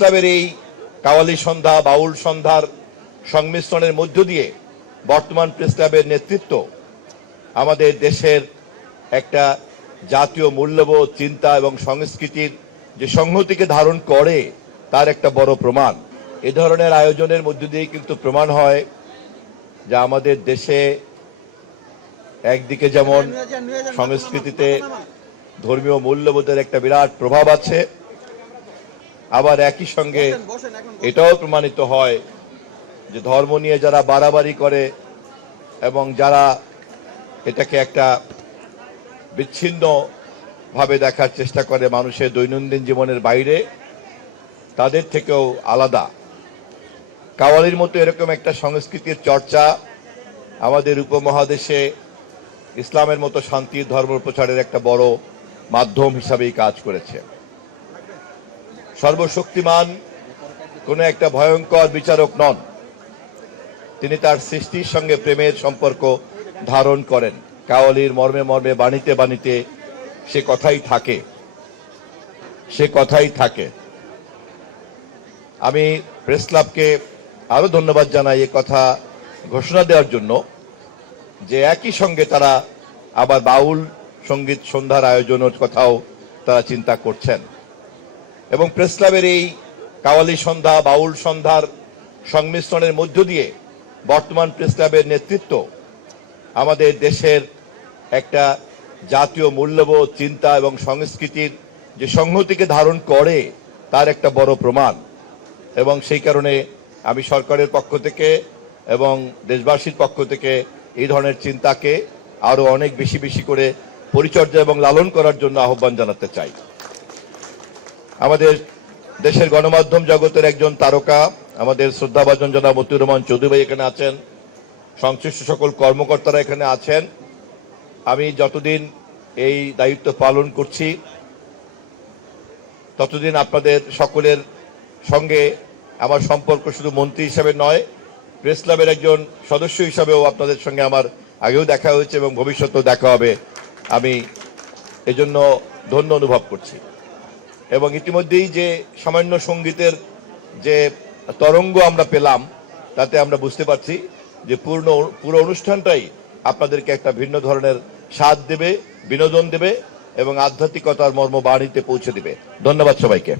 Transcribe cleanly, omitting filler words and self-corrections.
ক্লাবের এই কাওয়ালি সন্ধ্যা বাউল সন্ধ্যার সংমিশ্রণের মধ্য দিয়ে বর্তমান প্রেস ক্লাবের নেতৃত্ব আমাদের দেশের একটা জাতীয় মূল্যবোধ চিন্তা এবং সংস্কৃতির যে সংহতিকে ধারণ করে তার একটা বড় প্রমাণ। এ ধরনের আয়োজনের মধ্য দিয়ে কিন্তু প্রমাণ হয় যে আমাদের দেশে একদিকে যেমন সংস্কৃতিতে ধর্মীয় মূল্যবোধের একটা বিরাট প্রভাব আছে, আবার একই সঙ্গে এটাও প্রমাণিত হয় যে ধর্ম নিয়ে যারা বাড়াবাড়ি করে এবং যারা এটাকে একটা বিচ্ছিন্ন ভাবে দেখার চেষ্টা করে মানুষের দৈনন্দিন জীবনের বাইরে, তাদের থেকেও আলাদা। কাওয়ালির মতো এরকম একটা সংস্কৃতির চর্চা আমাদের উপমহাদেশে ইসলামের মতো শান্তির ধর্ম প্রচারের একটা বড় মাধ্যম হিসাবেই কাজ করেছে। সর্বশক্তিমান কোন একটা ভয়ঙ্কর বিচারক নন, তিনি তার সৃষ্টির সঙ্গে প্রেমের সম্পর্ক ধারণ করেন। কাওয়ালির মর্মে মর্মে বাণীতে বাণীতে সে কথাই থাকে। আমি প্রেস ক্লাবকে আরো ধন্যবাদ জানাই এ কথা ঘোষণা দেওয়ার জন্য যে একই সঙ্গে তারা আবার বাউল সঙ্গীত সন্ধ্যার আয়োজনের কথাও তারা চিন্তা করছেন এবং প্রেস ক্লাবের এই কাওয়ালি সন্ধ্যা বাউল সন্ধ্যার সংমিশ্রণের মধ্য দিয়ে বর্তমান প্রেস ক্লাবের নেতৃত্ব আমাদের দেশের একটা জাতীয় মূল্যবোধ চিন্তা এবং সংস্কৃতির যে সংহতিকে ধারণ করে তার একটা বড় প্রমাণ। এবং সেই কারণে আমি সরকারের পক্ষ থেকে এবং দেশবাসীর পক্ষ থেকে এই ধরনের চিন্তাকে আরো অনেক বেশি বেশি করে পরিচর্যা এবং লালন করার জন্য আহ্বান জানাতে চাই। আমাদের দেশের গণমাধ্যম জগতের একজন তারকা আমাদের শ্রদ্ধাভাজন জনাব মতিউর রহমান চৌধুরী ভাই এখানে আছেন, সংশ্লিষ্ট সকল কর্মকর্তারা এখানে আছেন। আমি যতদিন এই দায়িত্ব পালন করছি ততদিন আপনাদের সকলের সঙ্গে আমার সম্পর্ক শুধু মন্ত্রী হিসাবে নয়, প্রেস ক্লাবের একজন সদস্য হিসাবেও আপনাদের সঙ্গে আমার আগেও দেখা হয়েছে এবং ভবিষ্যতেও দেখা হবে। আমি এজন্য ধন্য অনুভব করছি এবং ইতিমধ্যেই যে সামান্য সঙ্গীতের যে তরঙ্গ আমরা পেলাম তাতে আমরা বুঝতে পারছি যে পুরো অনুষ্ঠানটাই আপনাদেরকে একটা ভিন্ন ধরনের স্বাদ দেবে, বিনোদন দেবে এবং আধ্যাত্মিকতার মর্ম বাণীতে পৌঁছে দেবে। ধন্যবাদ সবাইকে।